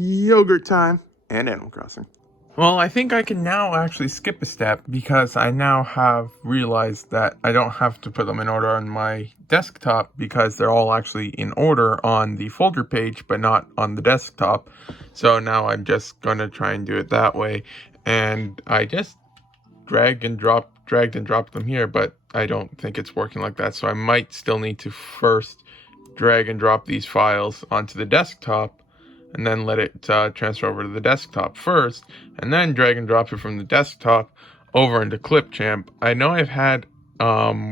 Yogurt time and Animal Crossing. Well, I think I can now actually skip a step because I now have realized that I don't have to put them in order on my desktop because they're all actually in order on the folder page, but not on the desktop. So now I'm just going to try and do it that way. And I just dragged and dropped them here, but I don't think it's working like that. So I might still need to first drag and drop these files onto the desktop and then let it transfer over to the desktop first, and then drag and drop it from the desktop over into Clipchamp. I know I've had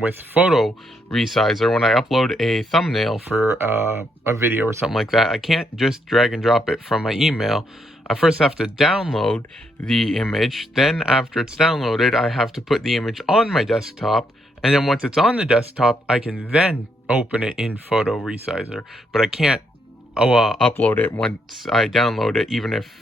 with Photo Resizer, when I upload a thumbnail for a video or something like that, I can't just drag and drop it from my email. I first have to download the image, then after it's downloaded, I have to put the image on my desktop, and then once it's on the desktop, I can then open it in Photo Resizer, but I can't upload it once I download it. Even if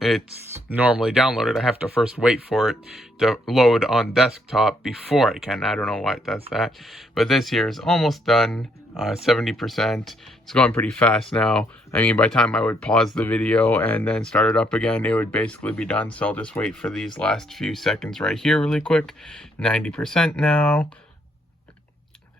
it's normally downloaded, I have to first wait for it to load on desktop before I can. I don't know why it does that, but this here is almost done. 70%. It's going pretty fast now. I mean, by the time I would pause the video and then start it up again, it would basically be done. So I'll just wait for these last few seconds right here really quick. 90% now.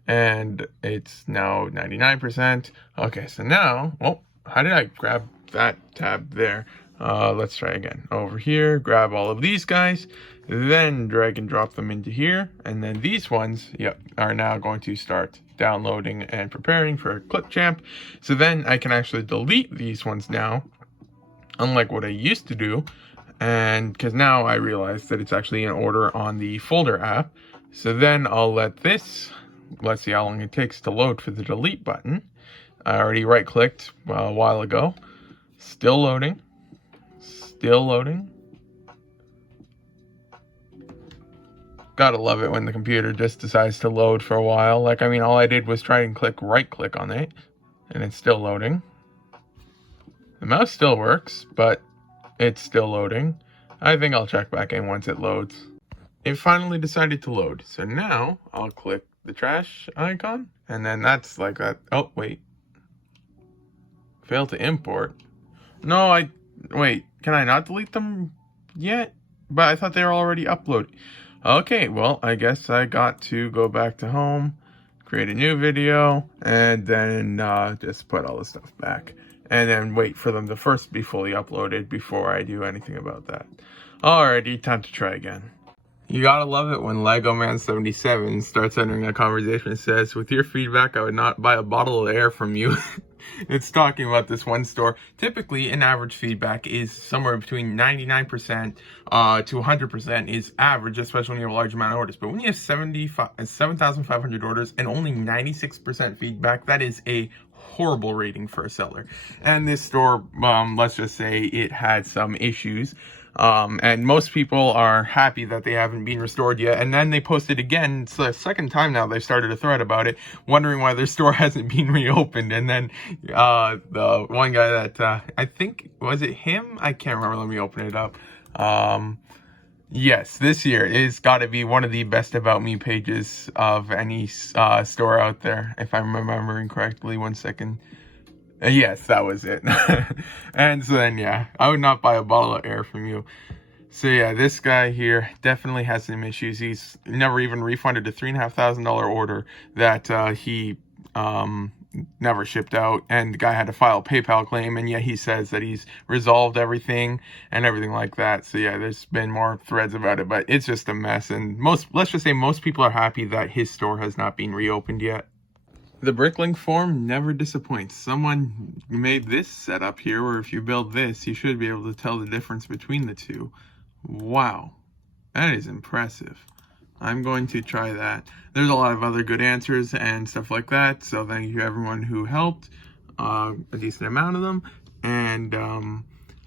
And it's now 99%. Okay, so now, oh, how did I grab that tab there? Let's try again. Over here, grab all of these guys, then drag and drop them into here. And then these ones, yep, are now going to start downloading and preparing for Clipchamp. So then I can actually delete these ones now, unlike what I used to do. And because now I realize that it's actually in order on the folder app. So then I'll let this, let's see how long it takes to load for the delete button. I already right clicked a while ago. Still loading. Still loading. Gotta love it when the computer just decides to load for a while. Like, I mean, all I did was try and right click on it, and it's still loading. The mouse still works, but it's still loading. I think I'll check back in once it loads. It finally decided to load. So now I'll click the trash icon, and then that's like that. Oh, wait. Failed to import. No, wait, can I not delete them yet? But I thought they were already uploaded. Okay, well, I guess I got to go back to home, create a new video, and then just put all the stuff back. And then wait for them to first be fully uploaded before I do anything about that. Alrighty, time to try again. You gotta love it when Lego Man 77 starts entering a conversation and says, "With your feedback, I would not buy a bottle of air from you." It's talking about this one store. Typically, an average feedback is somewhere between 99% to 100% is average, especially when you have a large amount of orders. But when you have 7,500 orders and only 96% feedback, that is a horrible rating for a seller. And this store, let's just say it had some issues. And most people are happy that they haven't been restored yet. And then they posted again. It's the second time now they've started a thread about it, wondering why their store hasn't been reopened. And then the one guy that I think, was it him? I can't remember. Let me open it up. Yes, this year is got to be one of the best About Me pages of any store out there, if I'm remembering correctly. 1 second. Yes, that was it. And so then, yeah, I would not buy a bottle of air from you. So yeah, this guy here definitely has some issues. He's never even refunded a $3,500 order that he never shipped out, and the guy had to file a PayPal claim, and yet he says that he's resolved everything and everything like that. So yeah, there's been more threads about it, but it's just a mess. And let's just say most people are happy that his store has not been reopened yet. The Bricklink form never disappoints. Someone made this setup here where if you build this, you should be able to tell the difference between the two. Wow, that is impressive. I'm going to try that. There's a lot of other good answers and stuff like that, so thank you to everyone who helped, a decent amount of them. And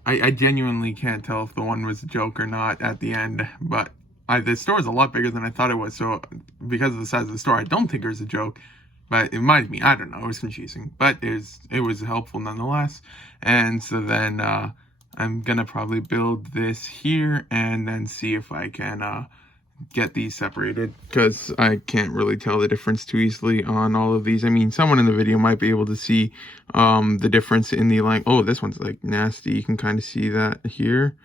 I genuinely can't tell if the one was a joke or not at the end, but the store is a lot bigger than I thought it was, so because of the size of the store, I don't think it was a joke. But it might have been, I don't know, it was confusing. But it was helpful nonetheless. And so then I'm going to probably build this here and then see if I can get these separated because I can't really tell the difference too easily on all of these. I mean, someone in the video might be able to see the difference in the length. Oh, this one's like nasty. You can kind of see that here.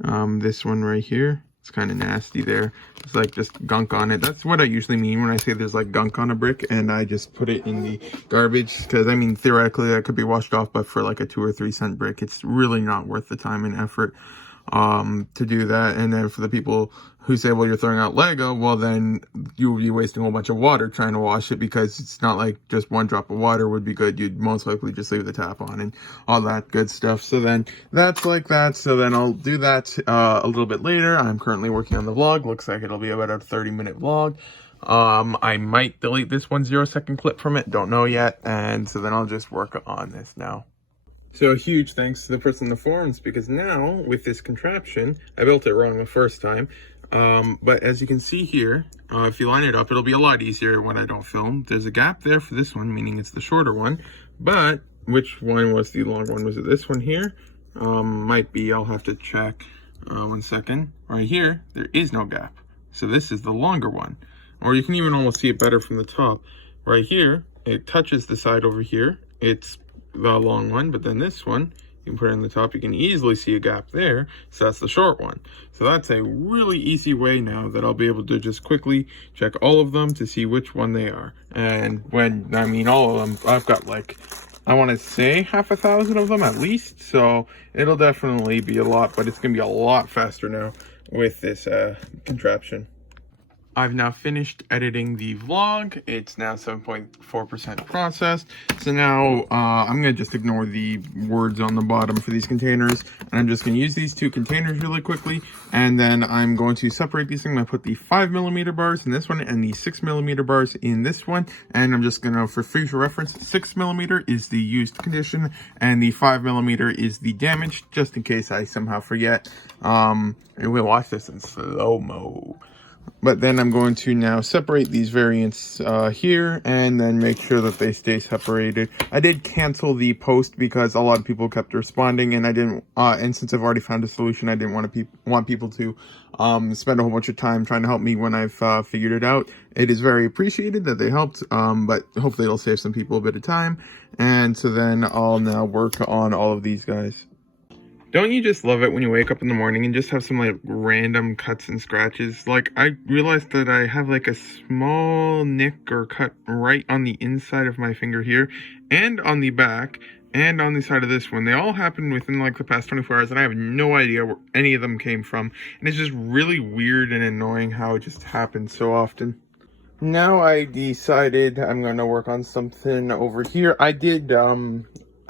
This one right here, it's kind of nasty there. It's like just gunk on it. That's what I usually mean when I say there's like gunk on a brick and I just put it in the garbage, because I mean, theoretically that could be washed off, but for like a 2 or 3 cent brick, it's really not worth the time and effort to do that. And then for the people who say, well, you're throwing out Lego, well, then you would be wasting a whole bunch of water trying to wash it, because it's not like just 1 drop of water would be good. You'd most likely just leave the tap on and all that good stuff. So then that's like that. So then I'll do that a little bit later. I'm currently working on the vlog. Looks like it'll be about a 30-minute vlog. I might delete this 1 0-second clip from it, don't know yet. And so then I'll just work on this now. So a huge thanks to the person in the forums, because now with this contraption, I built it wrong the first time. But as you can see here, if you line it up, it'll be a lot easier when I don't film. There's a gap there for this one, meaning it's the shorter one. But which one was the long one? Was it this one here? Might be, I'll have to check. 1 second. Right here, there is no gap. So this is the longer one. Or you can even almost see it better from the top. Right here, it touches the side over here. It's the long one, but then this one, you can put it on the top, you can easily see a gap there, so that's the short one. So that's a really easy way now that I'll be able to just quickly check all of them to see which one they are. And when I mean all of them, I've got like, I want to say 1,000 of them at least, so it'll definitely be a lot, but it's gonna be a lot faster now with this contraption. I've now finished editing the vlog. It's now 7.4% processed. So now I'm going to just ignore the words on the bottom for these containers. And I'm just going to use these 2 containers really quickly. And then I'm going to separate these things. I'm going to put the 5mm bars in this one and the 6mm bars in this one. And I'm just going to, for future reference, 6mm is the used condition and the 5mm is the damaged, just in case I somehow forget. And we'll watch this in slow-mo. But then I'm going to now separate these variants here and then make sure that they stay separated. I did cancel the post because a lot of people kept responding, and I didn't, and since I've already found a solution, I didn't want people to spend a whole bunch of time trying to help me when I've figured it out. It is very appreciated that they helped, but hopefully it'll save some people a bit of time. And so then I'll now work on all of these guys. Don't you just love it when you wake up in the morning and just have some like random cuts and scratches? Like, I realized that I have like a small nick or cut right on the inside of my finger here, and on the back, and on the side of this one. They all happened within like the past 24 hours, and I have no idea where any of them came from. And it's just really weird and annoying how it just happens so often. Now I decided I'm going to work on something over here. I did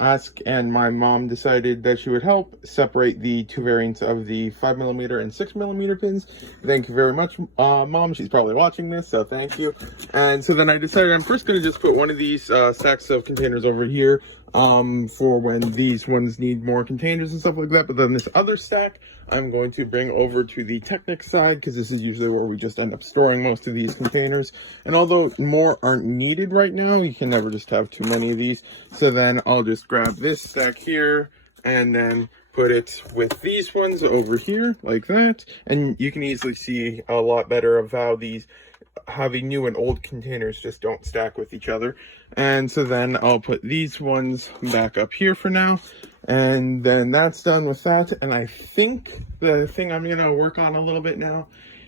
ask, and my mom decided that she would help separate the 2 variants of the 5mm and 6mm pins. Thank you very much, Mom. She's probably watching this, so thank you. And so then I decided I'm first going to just put one of these stacks of containers over here for when these ones need more containers and stuff like that. But then this other stack I'm going to bring over to the Technic side, because this is usually where we just end up storing most of these containers. And although more aren't needed right now, you can never just have too many of these. So then I'll just grab this stack here and then put it with these ones over here like that. And you can easily see a lot better of how the new and old containers just don't stack with each other. And so then I'll put these ones back up here for now. And then that's done with that. And I think the thing I'm going to work on a little bit now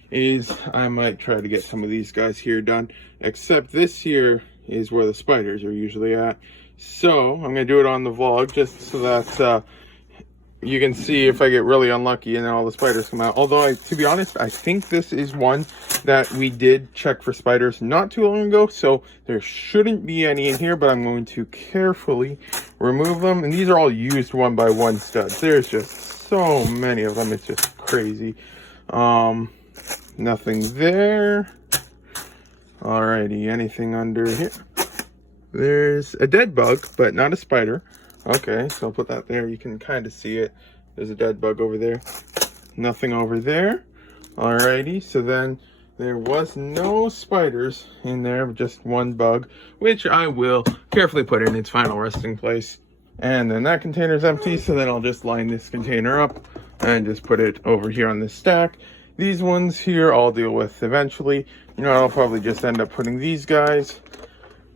is I might try to get some of these guys here done. Except this here is where the spiders are usually at. So I'm going to do it on the vlog just so that you can see if I get really unlucky and then all the spiders come out. Although, to be honest, I think this is one that we did check for spiders not too long ago, so there shouldn't be any in here, but I'm going to carefully remove them. And these are all used 1x1 studs. There's just so many of them, it's just crazy. Nothing there. Alrighty, anything under here? There's a dead bug, but not a spider. Okay, so I'll put that there. You can kind of see it. There's a dead bug over there. Nothing over there. Alrighty, so then there was no spiders in there, just one bug, which I will carefully put in its final resting place. And then that container's empty, so then I'll just line this container up and just put it over here on this stack. these ones here I'll deal with eventually. You know, I'll probably just end up putting these guys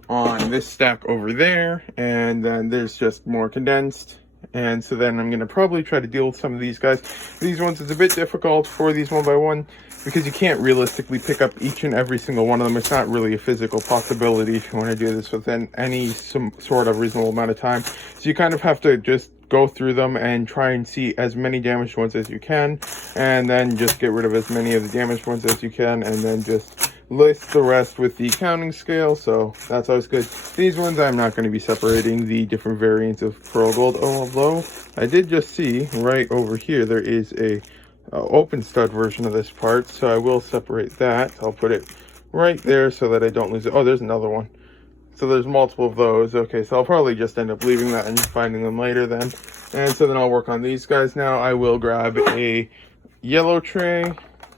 on this stack over there, and then there's just more condensed. And so then I'm going to probably try to deal with some of these guys. These ones is a bit difficult for these one by one because you can't realistically pick up each and every single one of them. It's not really a physical possibility if you want to do this within some sort of reasonable amount of time. So you kind of have to just go through them and try and see as many damaged ones as you can, and then just get rid of as many of the damaged ones as you can, and then just list the rest with the counting scale. So that's always good. These ones I'm not going to be separating the different variants of pearl gold, although I did just see right over here there is a open stud version of this part, so I will separate that. I'll put it right there so that I don't lose it. Oh, there's another one. So there's multiple of those. Okay, so I'll probably just end up leaving that and finding them later then. And so then I'll work on these guys now. I will grab a yellow tray.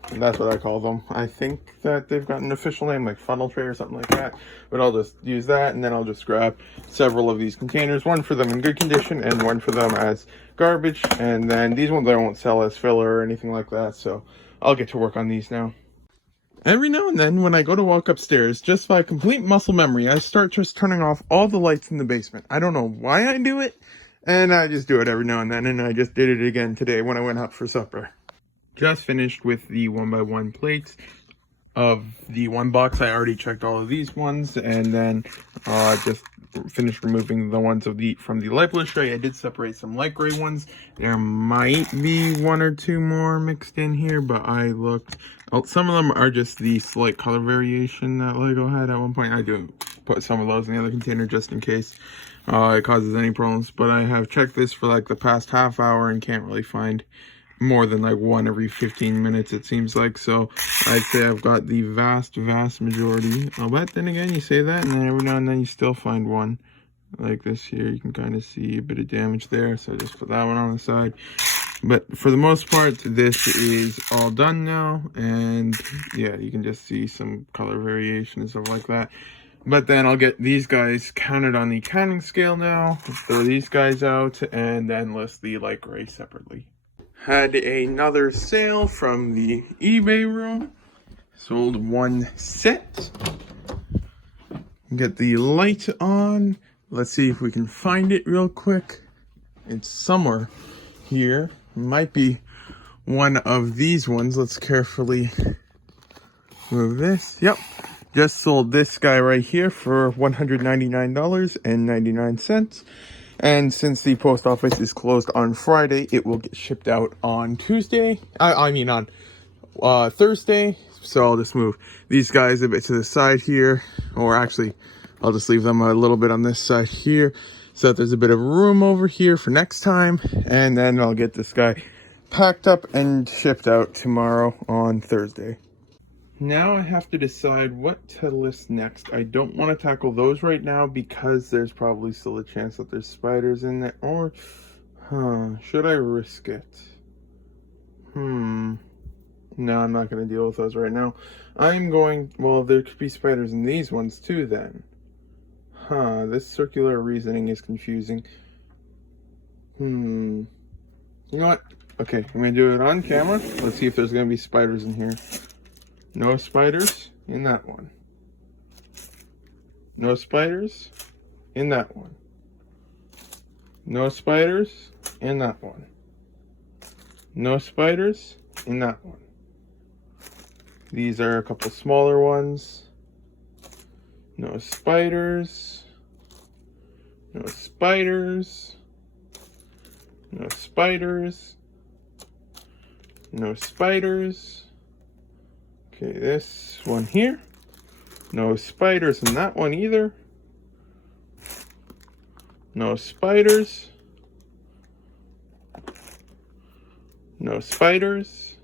And that's what I call them. I think that they've got an official name, like funnel tray or something like that. But I'll just use that, and then I'll just grab several of these containers. One for them in good condition, and one for them as garbage. And then these ones I won't sell as filler or anything like that. So I'll get to work on these now. Every now and then, when I go to walk upstairs, just by complete muscle memory, I start just turning off all the lights in the basement. I don't know why I do it, and I just do it every now and then, and I just did it again today when I went out for supper. Just finished with the 1x1 plates of the one box. I already checked all of these ones, and then just finished removing the ones from the light blue tray. I did separate some light gray ones. There might be one or two more mixed in here, but I looked. Some of them are just the slight color variation that Lego had at one point. I do put some of those in the other container just in case it causes any problems. But I have checked this for like the past half hour and can't really find more than like one every 15 minutes, it seems like. So I'd say I've got the vast majority. But then again, you say that, and then every now and then you still find one like this here. You can kind of see a bit of damage there, so just put that one on the side. But for the most part, this is all done now, and yeah, you can just see some color variation and stuff like that. But then I'll get these guys counted on the counting scale now, throw these guys out, and then list the light gray separately. Had another sale from the eBay room. Sold one set. Get the light on. Let's see if we can find it real quick. It's somewhere here. Might be one of these ones. Let's carefully move this. Yep. Just sold this guy right here for $199.99. And since the post office is closed on Friday, it will get shipped out on Tuesday. On Thursday. So I'll just move these guys a bit to the side here. Or actually, I'll just leave them a little bit on this side here, so that there's a bit of room over here for next time. And then I'll get this guy packed up and shipped out tomorrow on Thursday. Now I have to decide what to list next. I don't want to tackle those right now because there's probably still a chance that there's spiders in there. Or, should I risk it? No, I'm not going to deal with those right now. Well, there could be spiders in these ones too then. This circular reasoning is confusing. You know what? Okay, I'm going to do it on camera. Let's see if there's going to be spiders in here. No spiders in that one. No spiders in that one. No spiders in that one. No spiders in that one. These are a couple smaller ones. No spiders. No spiders. No spiders. No spiders. Okay, this one here. No spiders in that one either. No spiders. No spiders.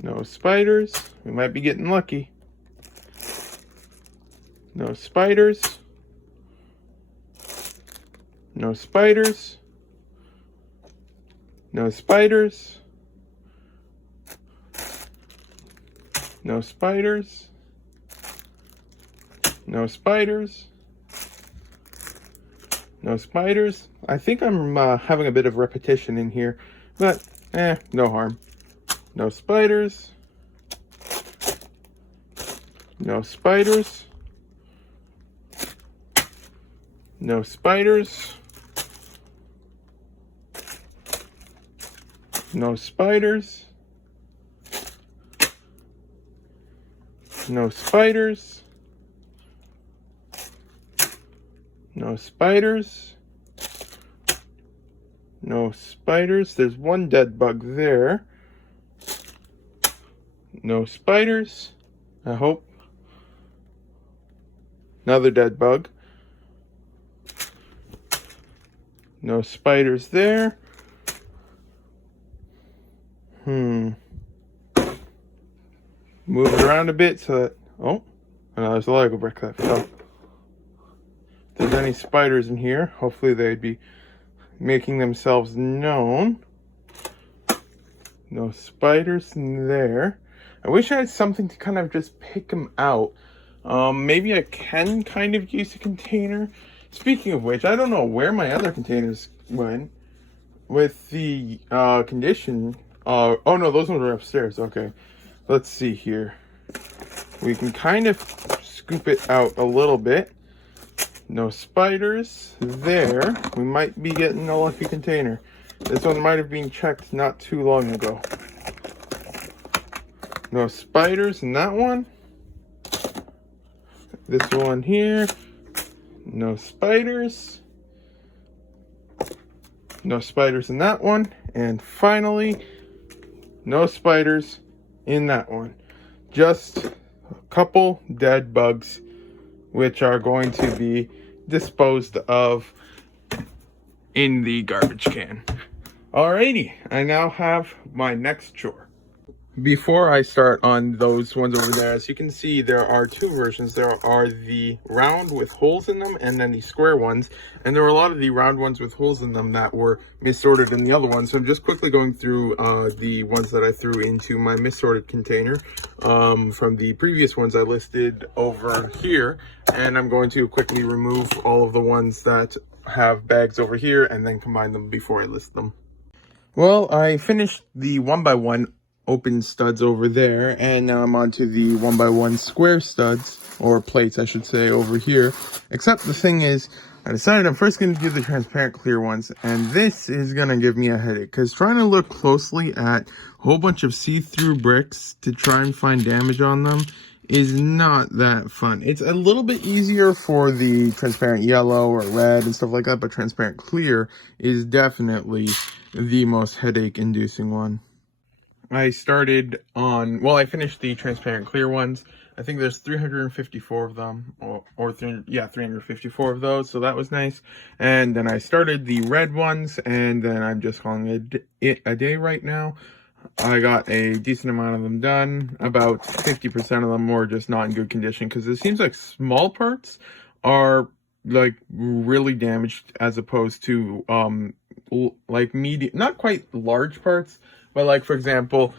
No spiders. We might be getting lucky. No spiders. No spiders. No spiders. No spiders. No spiders. No spiders. I think I'm having a bit of repetition in here, but no harm. No spiders. No spiders. No spiders. No spiders. No spiders. No spiders. No spiders. There's one dead bug there. No spiders. I hope. Another dead bug. No spiders there. Move it around a bit so that... Oh, no, there's a Lego brick that fell. If there's any spiders in here, hopefully they'd be making themselves known. No spiders in there. I wish I had something to kind of just pick them out. Maybe I can kind of use a container. Speaking of which, I don't know where my other containers went. With the condition... oh no, those ones are upstairs. Okay, let's see here. We can kind of scoop it out a little bit. No spiders there. We might be getting a lucky container. This one might have been checked not too long ago. No spiders in that one. This one here. No spiders. No spiders in that one. And finally, no spiders in that one. Just a couple dead bugs, which are going to be disposed of in the garbage can. Alrighty, I now have my next chore. Before I start on those ones over there, as you can see, there are two versions. There are the round with holes in them and then the square ones. And there were a lot of the round ones with holes in them that were missorted in the other ones. So I'm just quickly going through the ones that I threw into my missorted container from the previous ones I listed over here. And I'm going to quickly remove all of the ones that have bags over here and then combine them before I list them. Well, I finished the 1x1 open studs over there, and now I'm on to the 1x1 square studs, or plates I should say, over here. Except the thing is, I decided I'm first going to do the transparent clear ones, and this is going to give me a headache, because trying to look closely at a whole bunch of see-through bricks to try and find damage on them is not that fun. It's a little bit easier for the transparent yellow or red and stuff like that, but transparent clear is definitely the most headache-inducing one. I started on, well, I finished the transparent clear ones. I think there's 354 of them, or 354 of those, so that was nice. And then I started the red ones, and then I'm just calling it a day right now. I got a decent amount of them done. About 50% of them were just not in good condition, because it seems like small parts are like really damaged as opposed to like medium, not quite large parts. But like, for example,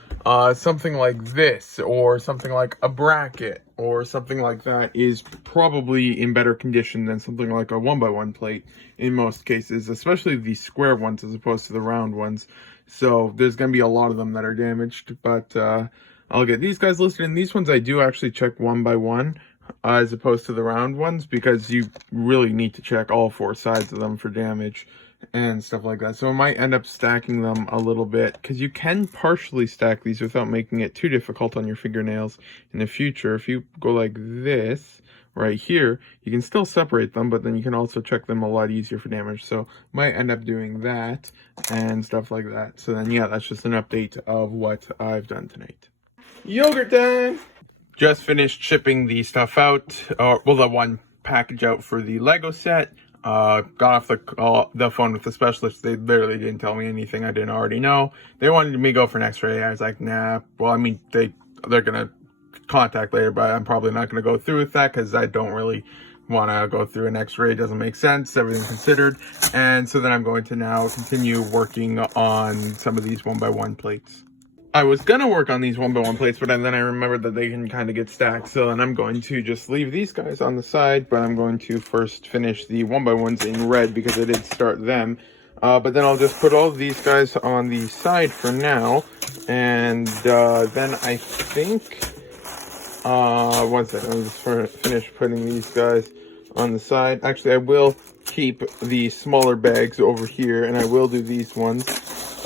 something like this, or something like a bracket, or something like that is probably in better condition than something like a 1x1 plate in most cases, especially the square ones as opposed to the round ones. So there's going to be a lot of them that are damaged, but I'll get these guys listed. And these ones I do actually check 1x1 as opposed to the round ones, because you really need to check all four sides of them for damage and stuff like that. So I might end up stacking them a little bit, because you can partially stack these without making it too difficult on your fingernails in the future. If you go like this right here, you can still separate them, but then you can also check them a lot easier for damage. So might end up doing that and stuff like that. So then yeah, that's just an update of what I've done tonight. Yogurt time! Just finished shipping the stuff out, well, the one package out for the Lego set. Got off the phone with the specialist. They literally didn't tell me anything I didn't already know. They wanted me to go for an x-ray. I was like, nah. Well, I mean, they're gonna contact later, but I'm probably not gonna go through with that, because I don't really want to go through an x-ray. It doesn't make sense, everything considered. And so then I'm going to now continue working on some of these 1x1 plates. I was gonna work on these 1x1 plates, but then I remembered that they can kind of get stacked, so then I'm going to just leave these guys on the side, but I'm going to first finish the 1x1s in red, because I did start them. But then I'll just put all of these guys on the side for now, And then I think, one second, I'm just finish putting these guys on the side. Actually, I will keep the smaller bags over here, and I will do these ones.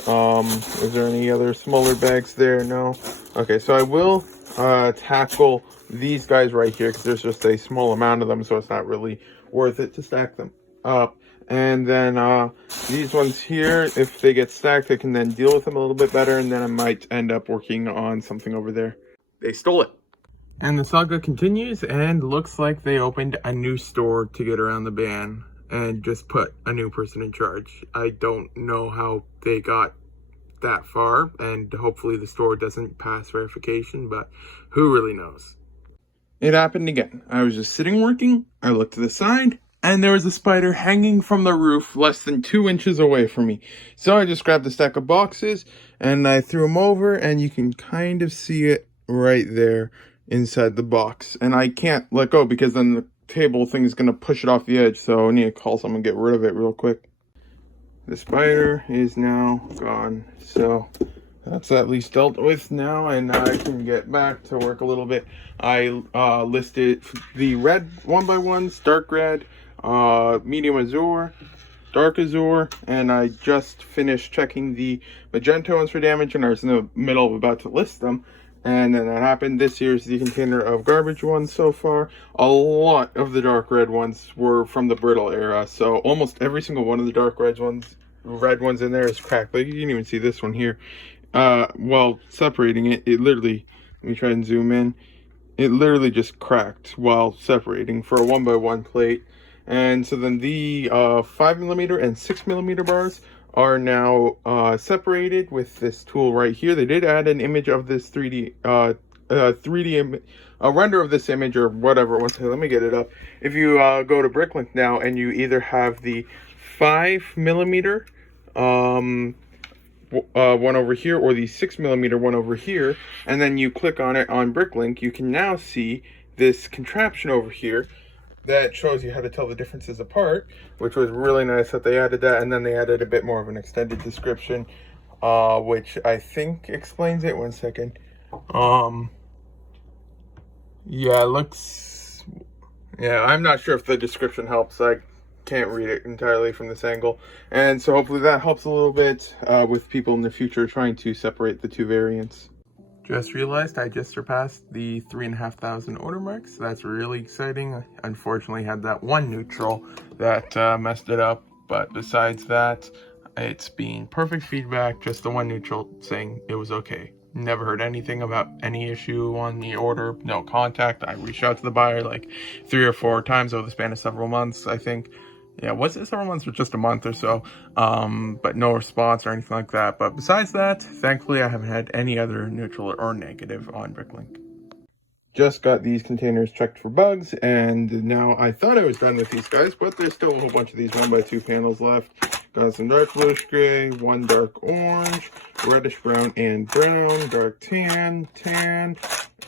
Is there any other smaller bags there? No. Okay, so I will tackle these guys right here, because there's just a small amount of them, so it's not really worth it to stack them up. And then these ones here, if they get stacked, I can then deal with them a little bit better, and then I might end up working on something over there. They stole it. And the saga continues, and looks like they opened a new store to get around the ban and just put a new person in charge. I don't know how they got that far, and hopefully the store doesn't pass verification, but who really knows? It happened again. I was just sitting working, I looked to the side, and there was a spider hanging from the roof less than 2 inches away from me. So I just grabbed a stack of boxes, and I threw them over, and you can kind of see it right there inside the box. And I can't let go, because then the table thing is going to push it off the edge, so I need to call someone and get rid of it real quick. The spider is now gone, so that's at least dealt with now, and I can get back to work a little bit. I listed the red 1x1s, dark red, medium azure, dark azure, and I just finished checking the magenta ones for damage, and I was in the middle of about to list them. And then that happened. This here's the container of garbage ones so far. A lot of the dark red ones were from the brittle era, so almost every single one of the dark red ones in there is cracked. Like, you can even see this one here. While separating it, it literally, let me try and zoom in. It literally just cracked while separating for a 1x1 plate. And so then the 5mm and 6mm bars are now separated with this tool right here. They did add an image of this 3D a render of this image or whatever. One second, let me get it up. If you go to Bricklink now, and you either have the 5mm one over here, or the 6mm one over here, and then you click on it on Bricklink, you can now see this contraption over here that shows you how to tell the differences apart, which was really nice that they added that. And then they added a bit more of an extended description, which I think explains it. One second. Yeah, it looks, yeah, I'm not sure if the description helps. I can't read it entirely from this angle, and so hopefully that helps a little bit with people in the future trying to separate the two variants. Just realized I just surpassed the 3,500 order mark, so that's really exciting. I unfortunately had that one neutral that messed it up, but besides that, it's been perfect feedback. Just the one neutral saying it was okay. Never heard anything about any issue on the order, no contact. I reached out to the buyer like 3 or 4 times over the span of several months, I think. Yeah, was it several months or just a month or so? But no response or anything like that. But besides that, thankfully I haven't had any other neutral or negative on Bricklink. Just got these containers checked for bugs, and now I thought I was done with these guys, but there's still a whole bunch of these 1x2 panels left. Got some dark bluish gray, one dark orange, reddish brown and brown, dark tan,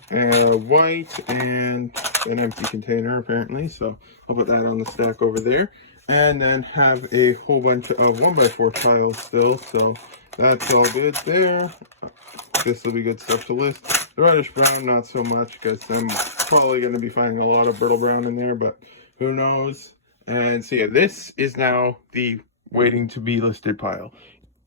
white, and an empty container apparently. So I'll put that on the stack over there. And then have a whole bunch of 1x4 tiles still, so that's all good there. This will be good stuff to list. The reddish brown, not so much, because I'm probably going to be finding a lot of brittle brown in there, but who knows. And so yeah, this is now the waiting to be listed pile.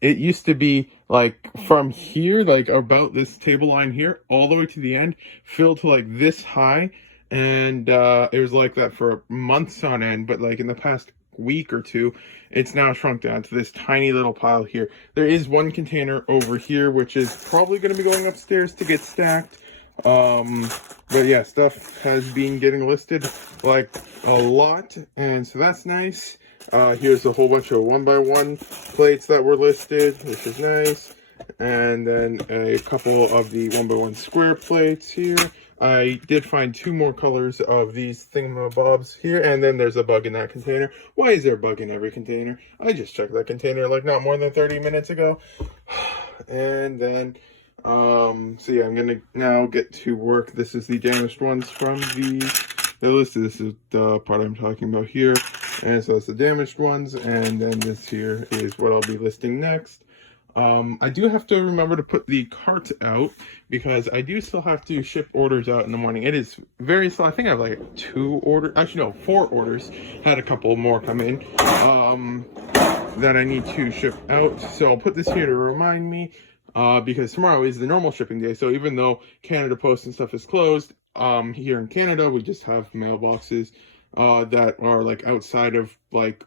It used to be like from here, like about this table line here, all the way to the end, filled to like this high. And it was like that for months on end, but like in the past week or two, it's now shrunk down to this tiny little pile here. There is one container over here, which is probably going to be going upstairs to get stacked. But yeah, stuff has been getting listed like a lot, and so that's nice. Here's a whole bunch of 1x1 plates that were listed, which is nice. And then a couple of the 1x1 square plates here. I did find 2 more colors of these thingamabobs here, and then there's a bug in that container. Why is there a bug in every container? I just checked that container like not more than 30 minutes ago. And then, so yeah, I'm gonna now get to work. This is the damaged ones from the list. This is the part I'm talking about here. And so that's the damaged ones, and then this here is what I'll be listing next. I do have to remember to put the cart out because I do still have to ship orders out in the morning. It is very slow. I think I have like 2 orders, actually no, 4 orders. Had a couple more come in that I need to ship out. So I'll put this here to remind me because tomorrow is the normal shipping day. So even though Canada Post and stuff is closed, here in Canada we just have mailboxes that are like outside of like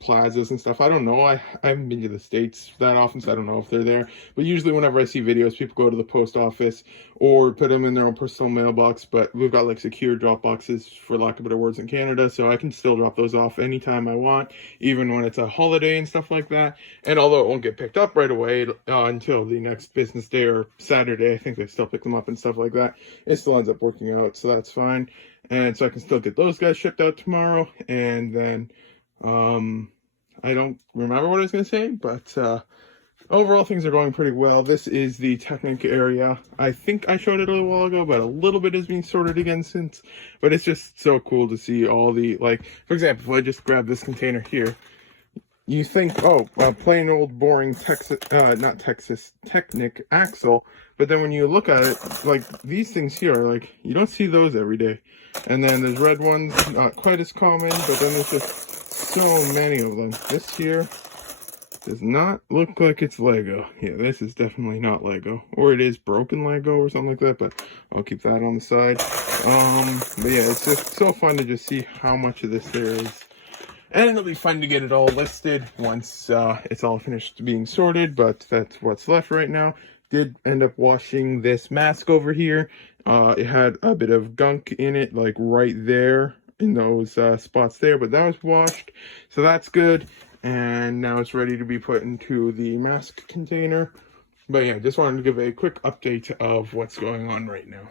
plazas and stuff. I don't know. I haven't been to the States that often, so I don't know if they're there. But usually whenever I see videos, people go to the post office or put them in their own personal mailbox. But we've got like secure drop boxes, for lack of better words, in Canada. So I can still drop those off anytime I want, even when it's a holiday and stuff like that. And although it won't get picked up right away until the next business day or Saturday, I think they still pick them up and stuff like that. It still ends up working out, so that's fine. And so I can still get those guys shipped out tomorrow. And then I don't remember what I was going to say, but overall things are going pretty well. This is the Technic area. I think I showed it a little while ago, but a little bit is being sorted again since. But it's just so cool to see all the, like, for example, if I just grab this container here, you think, oh, plain old boring Technic axle, but then when you look at it, like, these things here are like, you don't see those every day. And then there's red ones, not quite as common, but then there's just so many of them. This here does not look like it's Lego. Yeah, this is definitely not Lego. Or it is broken Lego or something like that, but I'll keep that on the side. But yeah, it's just so fun to just see how much of this there is. And it'll be fun to get it all listed once it's all finished being sorted, but that's what's left right now. Did end up washing this mask over here. It had a bit of gunk in it, like right there in those spots there, but that was washed, so that's good. And now it's ready to be put into the mask container. But yeah, just wanted to give a quick update of what's going on right now.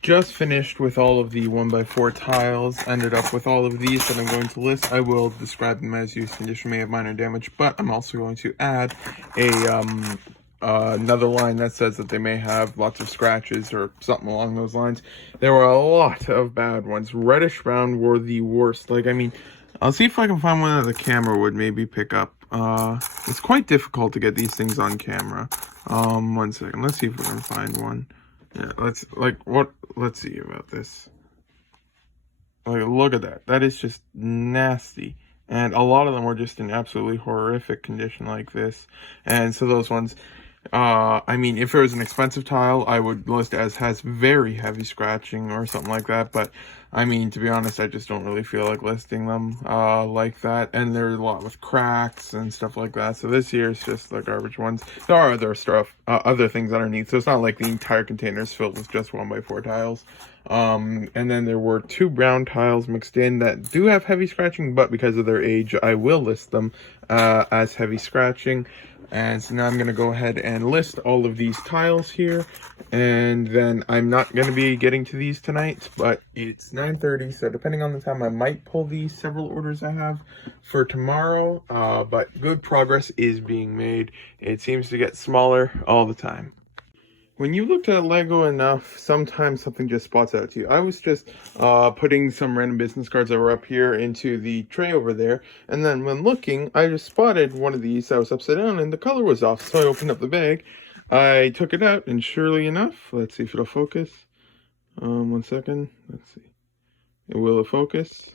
Just finished with all of the 1x4 tiles. Ended up with all of these that I'm going to list. I will describe them as used condition, may have minor damage, but I'm also going to add a another line that says that they may have lots of scratches or something along those lines. There were a lot of bad ones. Reddish brown were the worst. Like, I mean, I'll see if I can find one that the camera would maybe pick up. It's quite difficult to get these things on camera. 1 second. Let's see if we can find one. Yeah, let's see about this. Like, look at that. That is just nasty. And a lot of them were just in absolutely horrific condition like this. And so those ones, I mean, if it was an expensive tile, I would list it as has very heavy scratching or something like that. But, I mean, to be honest, I just don't really feel like listing them like that. And there's a lot with cracks and stuff like that. So this here is just the garbage ones. There are other stuff, other things underneath. So it's not like the entire container is filled with just 1x4 tiles. And then there were 2 brown tiles mixed in that do have heavy scratching, but because of their age, I will list them as heavy scratching. And so now I'm going to go ahead and list all of these tiles here. And then I'm not going to be getting to these tonight, but it's 9:30. So depending on the time, I might pull these several orders I have for tomorrow. But good progress is being made. It seems to get smaller all the time. When you looked at Lego enough, sometimes something just spots out to you. I was just putting some random business cards that were up here into the tray over there. And then when looking, I just spotted one of these that was upside down and the color was off. So I opened up the bag. I took it out and surely enough, let's see if it'll focus. 1 second. Let's see. Will it focus?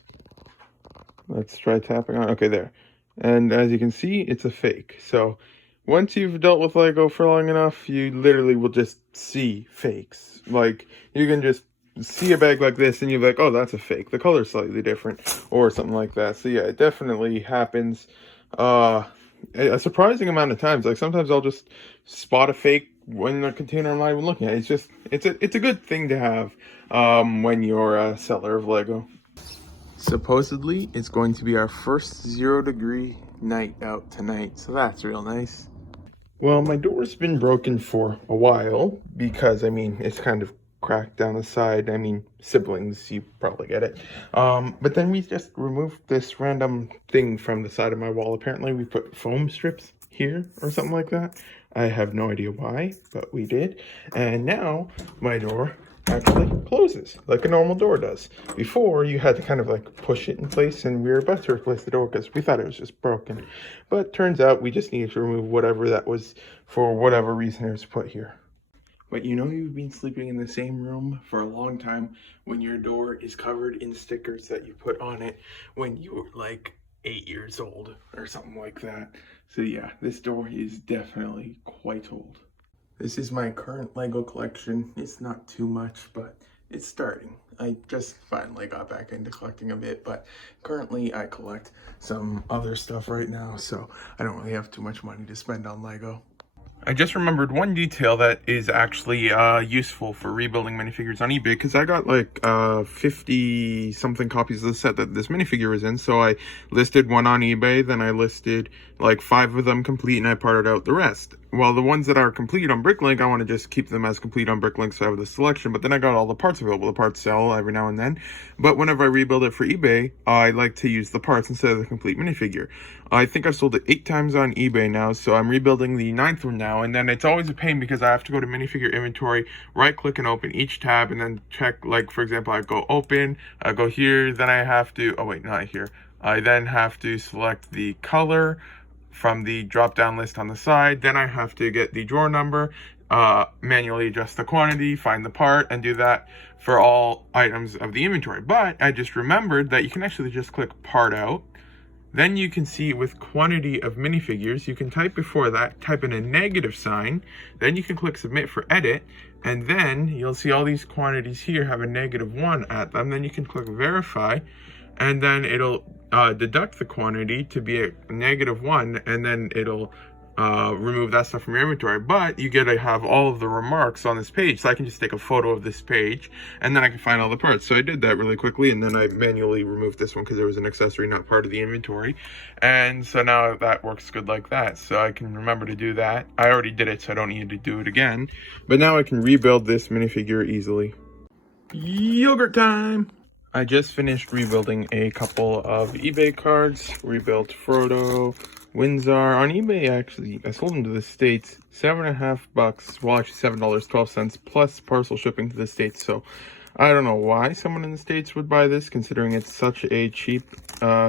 Let's try tapping on. Okay, there. And as you can see, it's a fake. So once you've dealt with Lego for long enough, you literally will just see fakes. Like, you can just see a bag like this and you're like, oh, that's a fake. The color's slightly different or something like that. So yeah, it definitely happens a surprising amount of times. Like, sometimes I'll just spot a fake in the container I'm not even looking at. It's just, it's a good thing to have when you're a seller of Lego. Supposedly, it's going to be our first 0-degree night out tonight, so that's real nice. Well, my door's been broken for a while because, I mean, it's kind of cracked down the side. I mean, siblings, you probably get it. But then we just removed this random thing from the side of my wall. Apparently, we put foam strips here or something like that. I have no idea why, but we did. And now my door actually closes like a normal door does. Before, you had to kind of like push it in place, and we were about to replace the door because we thought it was just broken. But turns out we just needed to remove whatever that was for whatever reason it was put here. But you know you've been sleeping in the same room for a long time when your door is covered in stickers that you put on it when you were like 8 years old or something like that. So yeah, this door is definitely quite old. This is my current Lego collection. It's not too much, but it's starting. I just finally got back into collecting a bit, but currently I collect some other stuff right now, so I don't really have too much money to spend on Lego. I just remembered one detail that is actually useful for rebuilding minifigures on eBay, because I got like 50 something copies of the set that this minifigure is in. So I listed one on eBay, then I listed like 5 of them complete, and I parted out the rest. Well, the ones that are complete on Bricklink, I want to just keep them as complete on Bricklink so I have the selection, but then I got all the parts available. The parts sell every now and then, but whenever I rebuild it for eBay, I like to use the parts instead of the complete minifigure. I think I've sold it 8 times on eBay now, so I'm rebuilding the 9th one now, and then it's always a pain because I have to go to minifigure inventory, right click and open each tab, and then check, like for example, I go open, I go here, then I have to, oh wait, not here, I then have to select the color from the drop down list on the side, then I have to get the drawer number, manually adjust the quantity, find the part, and do that for all items of the inventory. But I just remembered that you can actually just click part out. Then you can see with quantity of minifigures, you can type before that, type in a negative sign, then you can click submit for edit, and then you'll see all these quantities here have a -1 at them. Then you can click verify, and then it'll deduct the quantity to be a -1, and then it'll remove that stuff from your inventory. But you get to have all of the remarks on this page, so I can just take a photo of this page and then I can find all the parts. So I did that really quickly, and then I manually removed this one because there was an accessory not part of the inventory, and so now that works good like that. So I can remember to do that. I already did it, so I don't need to do it again, but now I can rebuild this minifigure easily. Yogurt time! I just finished rebuilding a couple of eBay cards. Rebuilt Frodo, Windsor on eBay. Actually, I sold them to the States, $7.50. Well, actually $7.12 plus parcel shipping to the States. So I don't know why someone in the States would buy this, considering it's such a cheap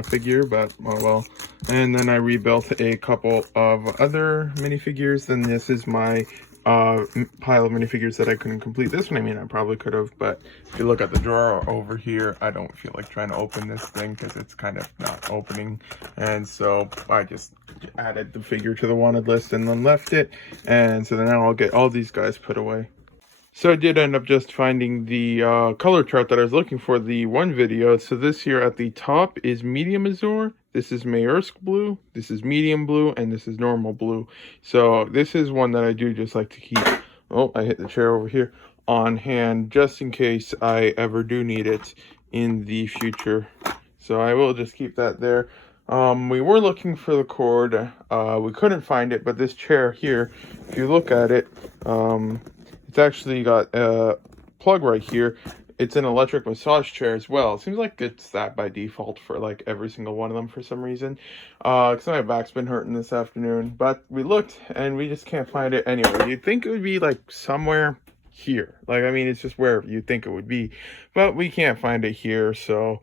figure, but oh well. And then I rebuilt a couple of other minifigures. Then this is my pile of minifigures that I couldn't complete. This one, I mean, I probably could have, but if you look at the drawer over here, I don't feel like trying to open this thing because it's kind of not opening, and so I just added the figure to the wanted list and then left it, and so now I'll get all these guys put away. So I did end up just finding the color chart that I was looking for the one video. So this here at the top is medium azure, this is Maersk blue, this is medium blue, and this is normal blue. So this is one that I do just like to keep, oh, I hit the chair over here, on hand just in case I ever do need it in the future. So I will just keep that there. We were looking for the cord, we couldn't find it, but this chair here, if you look at it, it's actually got a plug right here. It's an electric massage chair as well. It seems like it's that by default for like every single one of them for some reason. Because my back's been hurting this afternoon. But we looked and we just can't find it anywhere. You'd think it would be like somewhere here. Like, I mean, it's just wherever you'd think it would be. But we can't find it here, so...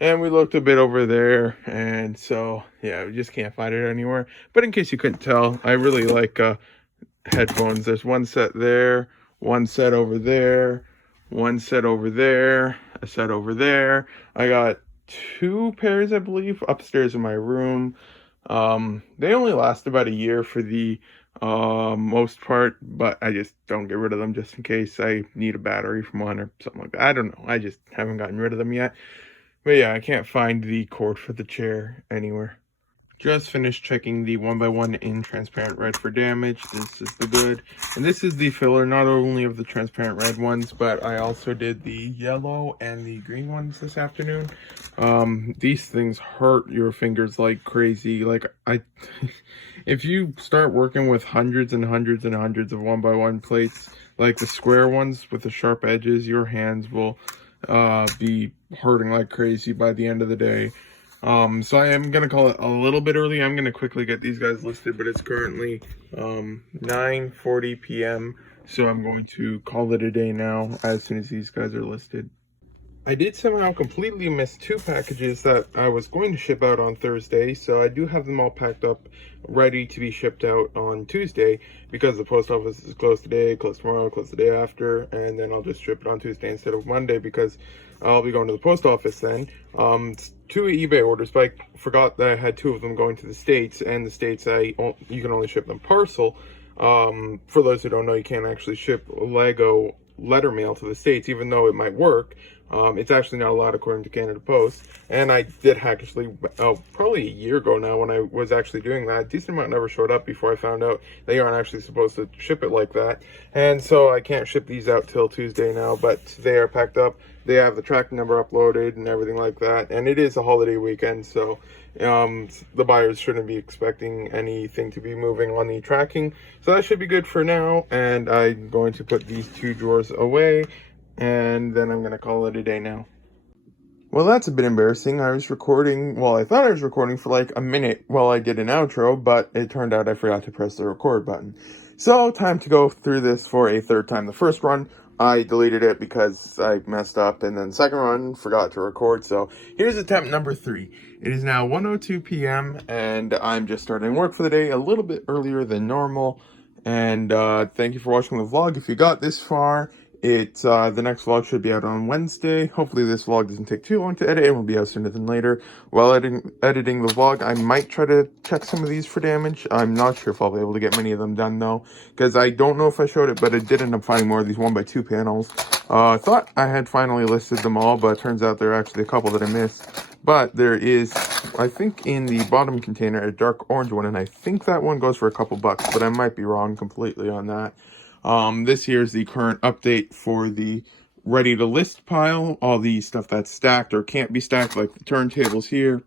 And we looked a bit over there, and so, yeah, we just can't find it anywhere. But in case you couldn't tell, I really like headphones. There's one set there, one set over there, one set over there, a set over there. I got 2 pairs, I believe, upstairs in my room. They only last about a year for the most part, but I just don't get rid of them just in case I need a battery from one or something like that. I don't know. I just haven't gotten rid of them yet. But yeah, I can't find the cord for the chair anywhere. Just finished checking the 1x1 in transparent red for damage. This is the good. And this is the filler, not only of the transparent red ones, but I also did the yellow and the green ones this afternoon. These things hurt your fingers like crazy. Like, if you start working with hundreds and hundreds and hundreds of 1x1 plates, like the square ones with the sharp edges, your hands will be hurting like crazy by the end of the day. So I am going to call it a little bit early. I'm going to quickly get these guys listed, but it's currently 9:40 p.m. So I'm going to call it a day now as soon as these guys are listed. I did somehow completely miss 2 packages that I was going to ship out on Thursday, so I do have them all packed up, ready to be shipped out on Tuesday, because the post office is closed today, closed tomorrow, closed the day after, and then I'll just ship it on Tuesday instead of Monday, because I'll be going to the post office then. 2 eBay orders, but I forgot that I had 2 of them going to the States, and the States, you can only ship them parcel. For those who don't know, you can't actually ship Lego letter mail to the States, even though it might work. It's actually not allowed according to Canada Post. And I did actually, probably a year ago now when I was actually doing that, a decent amount never showed up before I found out they aren't actually supposed to ship it like that. And so I can't ship these out till Tuesday now, but they are packed up. They have the tracking number uploaded and everything like that. And it is a holiday weekend, so the buyers shouldn't be expecting anything to be moving on the tracking. So that should be good for now. And I'm going to put these 2 drawers away, and then I'm going to call it a day now. Well, that's a bit embarrassing. I was recording, well, I thought I was recording for like a minute while I did an outro, but it turned out I forgot to press the record button. So, time to go through this for a 3rd time. The first run, I deleted it because I messed up, and then second run, forgot to record. So, here's attempt number 3. It is now 1:02 p.m., and I'm just starting work for the day a little bit earlier than normal. And thank you for watching the vlog. If you got this far, the next vlog should be out on Wednesday. Hopefully this vlog doesn't take too long to edit and will be out sooner than later. While editing the vlog, I might try to check some of these for damage. I'm not sure if I'll be able to get many of them done though, because I don't know if I showed it, but I did end up finding more of these 1x2 panels. I thought I had finally listed them all, but it turns out there are actually a couple that I missed. But there is, I think in the bottom container, a dark orange one, and I think that one goes for a couple bucks, but I might be wrong completely on that. This here is the current update for the ready to list pile, all the stuff that's stacked or can't be stacked, like the turntables here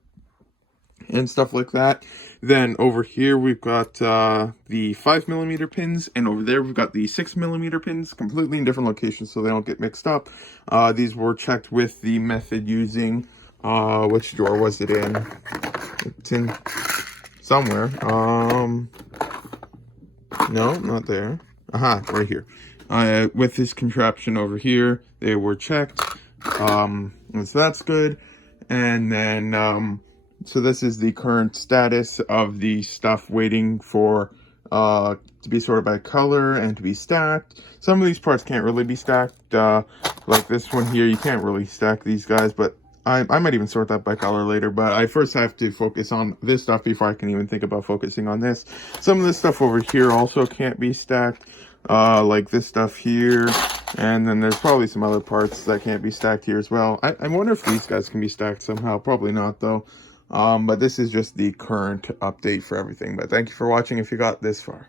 and stuff like that. Then over here we've got the 5mm pins, and over there we've got the 6mm pins, completely in different locations so they don't get mixed up. These were checked with the method using, which drawer was it in? It's in somewhere. No, not there. Aha, right here. With this contraption over here, they were checked. And so that's good. And then, so this is the current status of the stuff waiting for, to be sorted by color and to be stacked. Some of these parts can't really be stacked. Like this one here, you can't really stack these guys, but I might even sort that by color later, but I first have to focus on this stuff before I can even think about focusing on this. Some of this stuff over here also can't be stacked, like this stuff here, and then there's probably some other parts that can't be stacked here as well. I wonder if these guys can be stacked somehow. Probably not, though. But this is just the current update for everything. But thank you for watching if you got this far.